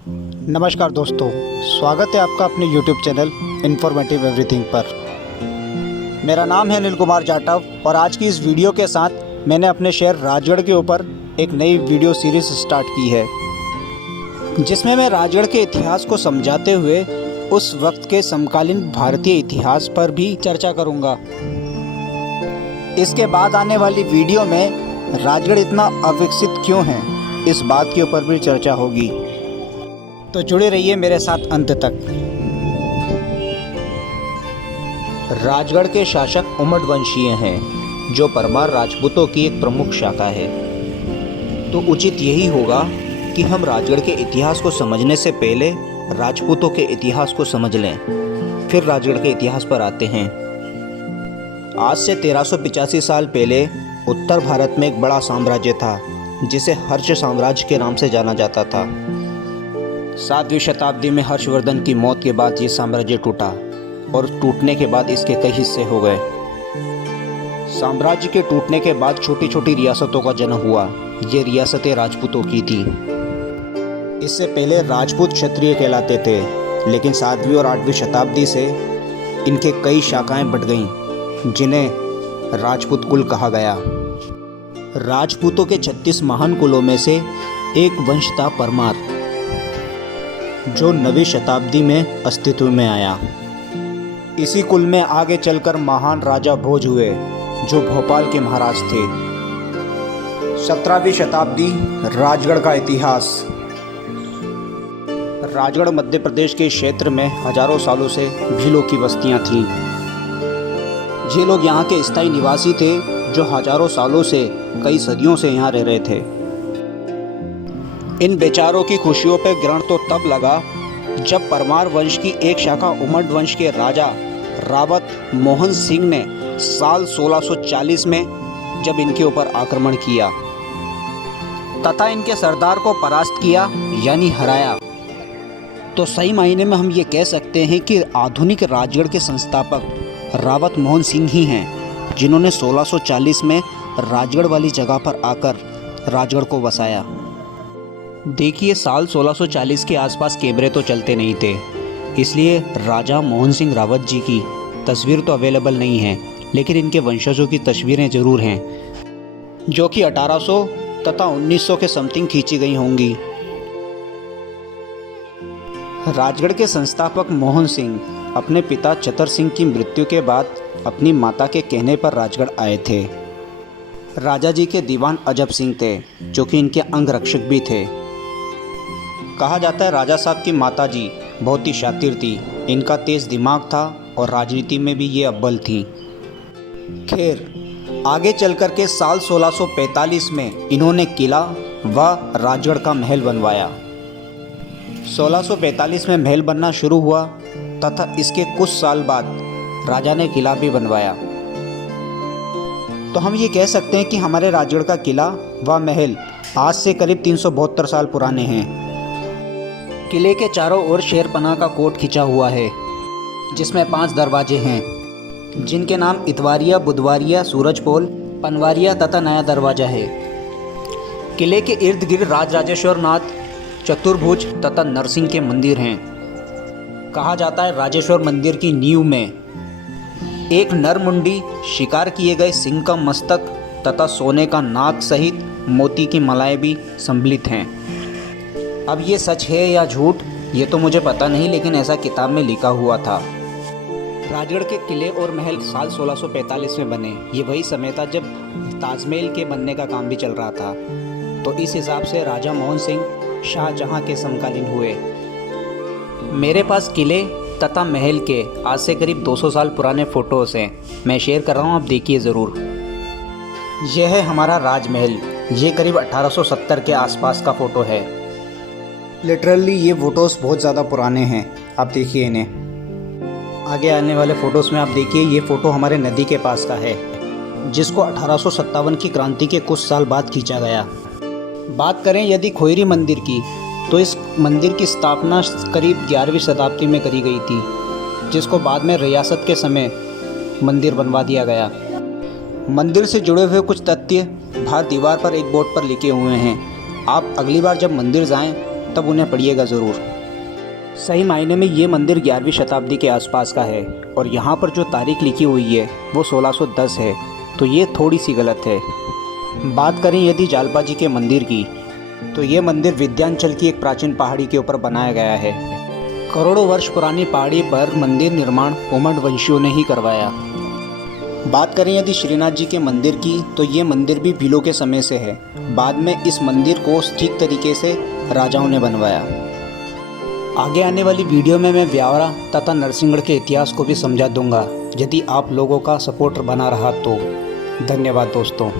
नमस्कार दोस्तों, स्वागत है आपका अपने YouTube चैनल इन्फॉर्मेटिव एवरीथिंग पर। मेरा नाम है अनिल कुमार जाटव और आज की इस वीडियो के साथ मैंने अपने शहर राजगढ़ के ऊपर एक नई वीडियो सीरीज़ स्टार्ट की है, जिसमें मैं राजगढ़ के इतिहास को समझाते हुए उस वक्त के समकालीन भारतीय इतिहास पर भी चर्चा करूँगा। इसके बाद आने वाली वीडियो में राजगढ़ इतना अविकसित क्यों है, इस बात के ऊपर भी चर्चा होगी, तो जुड़े रहिए मेरे साथ अंत तक। राजगढ़ के शासक उमड़ वंशीय हैं, जो परमार राजपूतों की एक प्रमुख शाखा है। तो उचित यही होगा कि हम राजगढ़ के इतिहास को समझने से पहले राजपूतों के इतिहास को समझ लें, फिर राजगढ़ के इतिहास पर आते हैं। आज से 1385 साल पहले उत्तर भारत में एक बड़ा साम्राज्य था, जिसे हर्ष साम्राज्य के नाम से जाना जाता था। 7वीं शताब्दी में हर्षवर्धन की मौत के बाद ये साम्राज्य टूटा और टूटने के बाद इसके कई हिस्से हो गए। साम्राज्य के टूटने के बाद छोटी छोटी रियासतों का जन्म हुआ। ये रियासतें राजपूतों की थी। इससे पहले राजपूत क्षत्रिय कहलाते थे, लेकिन 7वीं और 8वीं शताब्दी से इनके कई शाखाएं बढ़ गईं, जिन्हें राजपूत कुल कहा गया। राजपूतों के 36 महान कुलों में से एक वंश था परमार, जो 9वीं शताब्दी में अस्तित्व में आया। इसी कुल में आगे चलकर महान राजा भोज हुए, जो भोपाल के महाराज थे। 17वीं शताब्दी, राजगढ़ का इतिहास। राजगढ़ मध्य प्रदेश के क्षेत्र में हजारों सालों से भीलों की बस्तियां थीं। ये लोग यहाँ के स्थायी निवासी थे, जो हजारों सालों से, कई सदियों से यहाँ रह रहे थे। इन बेचारों की खुशियों पर ग्रहण तो तब लगा जब परमार वंश की एक शाखा उमड़ वंश के राजा रावत मोहन सिंह ने साल 1640 में जब इनके ऊपर आक्रमण किया तथा इनके सरदार को परास्त किया, यानी हराया, तो सही मायने में हम ये कह सकते हैं कि आधुनिक राजगढ़ के संस्थापक रावत मोहन सिंह ही हैं, जिन्होंने 1640 में राजगढ़ वाली जगह पर आकर राजगढ़ को बसाया। देखिए, साल 1640 के आसपास कैमरे तो चलते नहीं थे, इसलिए राजा मोहन सिंह रावत जी की तस्वीर तो अवेलेबल नहीं है, लेकिन इनके वंशजों की तस्वीरें ज़रूर हैं, जो कि 1800 तथा 1900 के समथिंग खींची गई होंगी। राजगढ़ के संस्थापक मोहन सिंह अपने पिता चतर सिंह की मृत्यु के बाद अपनी माता के कहने पर राजगढ़ आए थे। राजा जी के दीवान अजब सिंह थे, जो कि इनके अंगरक्षक भी थे। कहा जाता है राजा साहब की माता जी बहुत ही शातिर थी, इनका तेज दिमाग था और राजनीति में भी ये अव्वल थी। खैर, आगे चल कर के साल 1645 में इन्होंने किला व राजगढ़ का महल बनवाया। 1645 में महल बनना शुरू हुआ तथा इसके कुछ साल बाद राजा ने किला भी बनवाया। तो हम ये कह सकते हैं कि हमारे राजगढ़ का किला व महल आज से करीब 372 साल पुराने हैं। किले के चारों ओर शेरपनाह का कोट खिंचा हुआ है, जिसमें 5 दरवाजे हैं, जिनके नाम इतवारिया, बुधवारिया, सूरजपोल, पनवारिया तथा नया दरवाजा है। किले के इर्द गिर्द राजराजेश्वर नाथ, चतुर्भुज तथा नरसिंह के मंदिर हैं। कहा जाता है राजेश्वर मंदिर की नींव में एक नरमुंडी, शिकार किए गए सिंह का मस्तक तथा सोने का नाक सहित मोती की मालाएं भी सम्मिलित हैं। अब ये सच है या झूठ, ये तो मुझे पता नहीं, लेकिन ऐसा किताब में लिखा हुआ था। राजगढ़ के किले और महल साल 1645 में बने। ये वही समय था जब ताजमहल के बनने का काम भी चल रहा था। तो इस हिसाब से राजा मोहन सिंह शाहजहां के समकालीन हुए। मेरे पास किले तथा महल के आज से करीब 200 साल पुराने फ़ोटोज़ हैं, मैं शेयर कर रहा हूँ, आप देखिए ज़रूर। यह है हमारा राजमहल। ये करीब 1870 के आसपास का फ़ोटो है। लिटरली ये फ़ोटोज़ बहुत ज़्यादा पुराने हैं, आप देखिए इन्हें। आगे आने वाले फ़ोटोज़ में आप देखिए, ये फ़ोटो हमारे नदी के पास का है, जिसको 1857 की क्रांति के कुछ साल बाद खींचा गया। बात करें यदि खोयरी मंदिर की, तो इस मंदिर की स्थापना करीब 11वीं शताब्दी में करी गई थी, जिसको बाद में रियासत के समय मंदिर बनवा दिया गया। मंदिर से जुड़े हुए कुछ तथ्य बाहर दीवार पर एक बोर्ड पर लिखे हुए हैं। आप अगली बार जब मंदिर जाएं तब उन्हें पढ़िएगा ज़रूर। सही मायने में ये मंदिर 11वीं शताब्दी के आसपास का है और यहाँ पर जो तारीख लिखी हुई है वो 1610 है, तो ये थोड़ी सी गलत है। बात करें यदि जालपा जी के मंदिर की, तो ये मंदिर विंध्याचल की एक प्राचीन पहाड़ी के ऊपर बनाया गया है। करोड़ों वर्ष पुरानी पहाड़ी पर मंदिर निर्माण ओमड वंशियों ने ही करवाया। बात करें यदि श्रीनाथ जी के मंदिर की, तो ये मंदिर भी भीलों के समय से है। बाद में इस मंदिर को ठीक तरीके से राजाओं ने बनवाया। आगे आने वाली वीडियो में मैं व्यावरा तथा नरसिंहगढ़ के इतिहास को भी समझा दूंगा, यदि आप लोगों का सपोर्ट बना रहा तो। धन्यवाद दोस्तों।